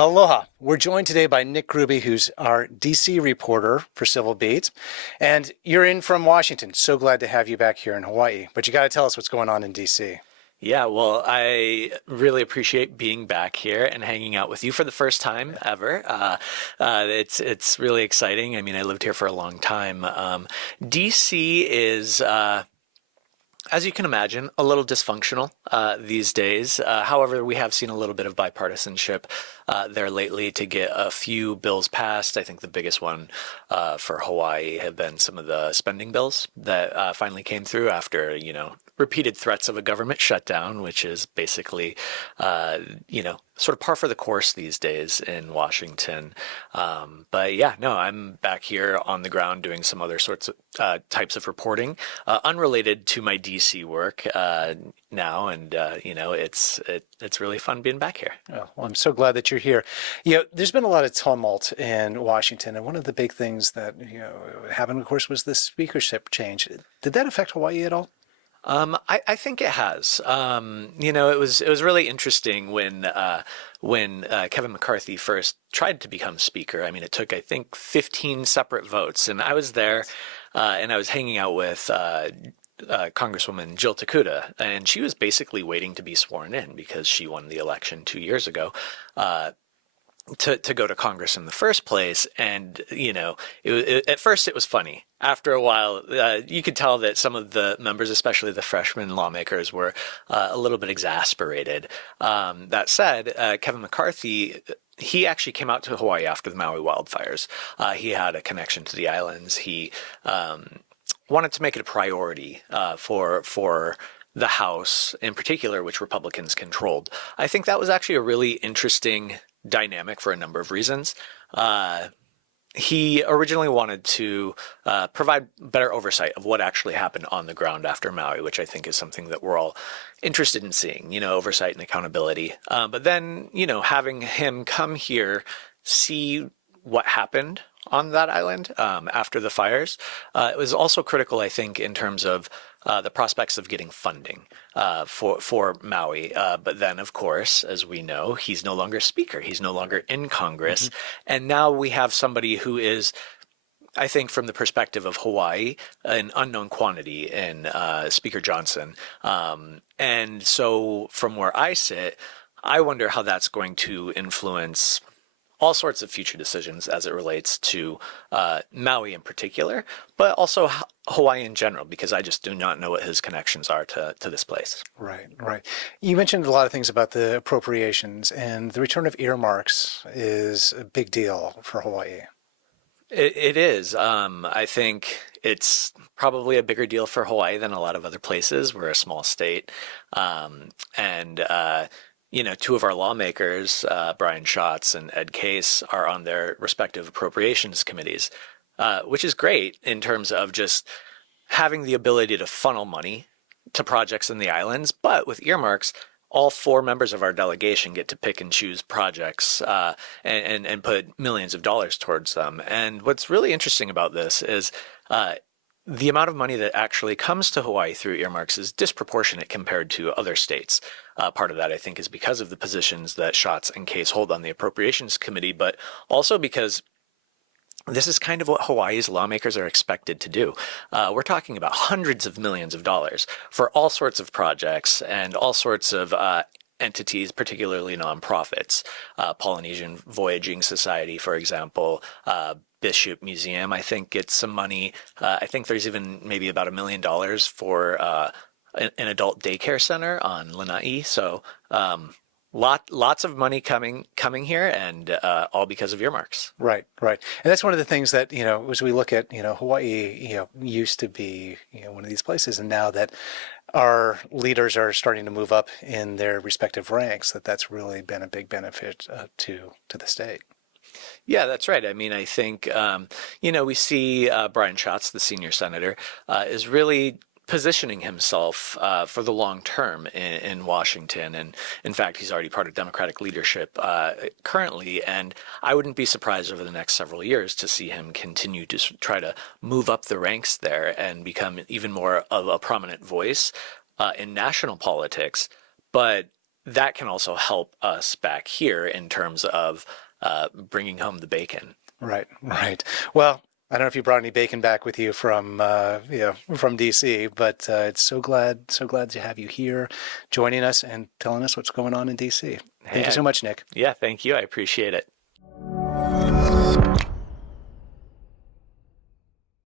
Aloha. We're joined today by Nick Grube, who's our DC reporter for Civil Beat. And you're in from Washington. So glad to have you back here in Hawaii. But you got to tell us what's going on in DC. Yeah, well, I really appreciate being back here and hanging out with you for the first time ever. It's really exciting. I mean, I lived here for a long time. DC is as you can imagine, a little dysfunctional these days. However, we have seen a little bit of bipartisanship there lately to get a few bills passed. I think the biggest one for Hawaii have been some of the spending bills that finally came through after, repeated threats of a government shutdown, which is basically, sort of par for the course these days in Washington. But yeah, no, I'm back here on the ground doing some other sorts of types of reporting, unrelated to my DC work now, and it's really fun being back here. Oh, well, I'm so glad that you're here. There's been a lot of tumult in Washington, and one of the big things that happened, of course, was the speakership change. Did that affect Hawaii at all? I think it has. It was really interesting when Kevin McCarthy first tried to become speaker. I mean, it took, I think, 15 separate votes, and I was there, and I was hanging out with Congresswoman Jill Takuda, and she was basically waiting to be sworn in because she won the election 2 years ago. To go to Congress in the first place. And, at first it was funny. After a while, you could tell that some of the members, especially the freshman lawmakers, were a little bit exasperated. That said, Kevin McCarthy, he actually came out to Hawaii after the Maui wildfires. He had a connection to the islands. He wanted to make it a priority for the House in particular, which Republicans controlled. I think that was actually a really interesting dynamic for a number of reasons. He originally wanted to provide better oversight of what actually happened on the ground after Maui, which I think is something that we're all interested in seeing, oversight and accountability. But then, having him come here, see what happened on that island after the fires, it was also critical, I think, in terms of the prospects of getting funding for Maui. But then, of course, as we know, he's no longer speaker. He's no longer in Congress. Mm-hmm. And now we have somebody who is, I think, from the perspective of Hawaii, an unknown quantity in Speaker Johnson. And so from where I sit, I wonder how that's going to influence all sorts of future decisions as it relates to Maui in particular, but also Hawaii in general, because I just do not know what his connections are to this place. Right. You mentioned a lot of things about the appropriations, and the return of earmarks is a big deal for Hawaii. It is. I think it's probably a bigger deal for Hawaii than a lot of other places. We're a small state. Two of our lawmakers, Brian Schatz and Ed Case, are on their respective appropriations committees, which is great in terms of just having the ability to funnel money to projects in the islands. But with earmarks, all four members of our delegation get to pick and choose projects and put millions of dollars towards them. And what's really interesting about this is the amount of money that actually comes to Hawaii through earmarks is disproportionate compared to other states. Part of that, I think, is because of the positions that Schatz and Case hold on the Appropriations Committee, but also because this is kind of what Hawaii's lawmakers are expected to do. We're talking about hundreds of millions of dollars for all sorts of projects and all sorts of entities, particularly nonprofits. Polynesian Voyaging Society, for example, Bishop Museum, I think, gets some money. I think there's even maybe about $1 million for an adult daycare center on Lanai. So lots of money coming here, and all because of earmarks. Right. And that's one of the things that, as we look at, Hawaii, used to be, one of these places, and now that our leaders are starting to move up in their respective ranks, that's really been a big benefit to the state. Yeah, that's right. I mean, I think, we see Brian Schatz, the senior senator, is really positioning himself for the long term in Washington. And in fact, he's already part of Democratic leadership currently. And I wouldn't be surprised over the next several years to see him continue to try to move up the ranks there and become even more of a prominent voice in national politics. But that can also help us back here in terms of bringing home the bacon. Right, right. Well, I don't know if you brought any bacon back with you from from DC, but it's so glad to have you here, joining us and telling us what's going on in DC. Thank you Hey, so much, Nick. yeah, thank you. I appreciate it.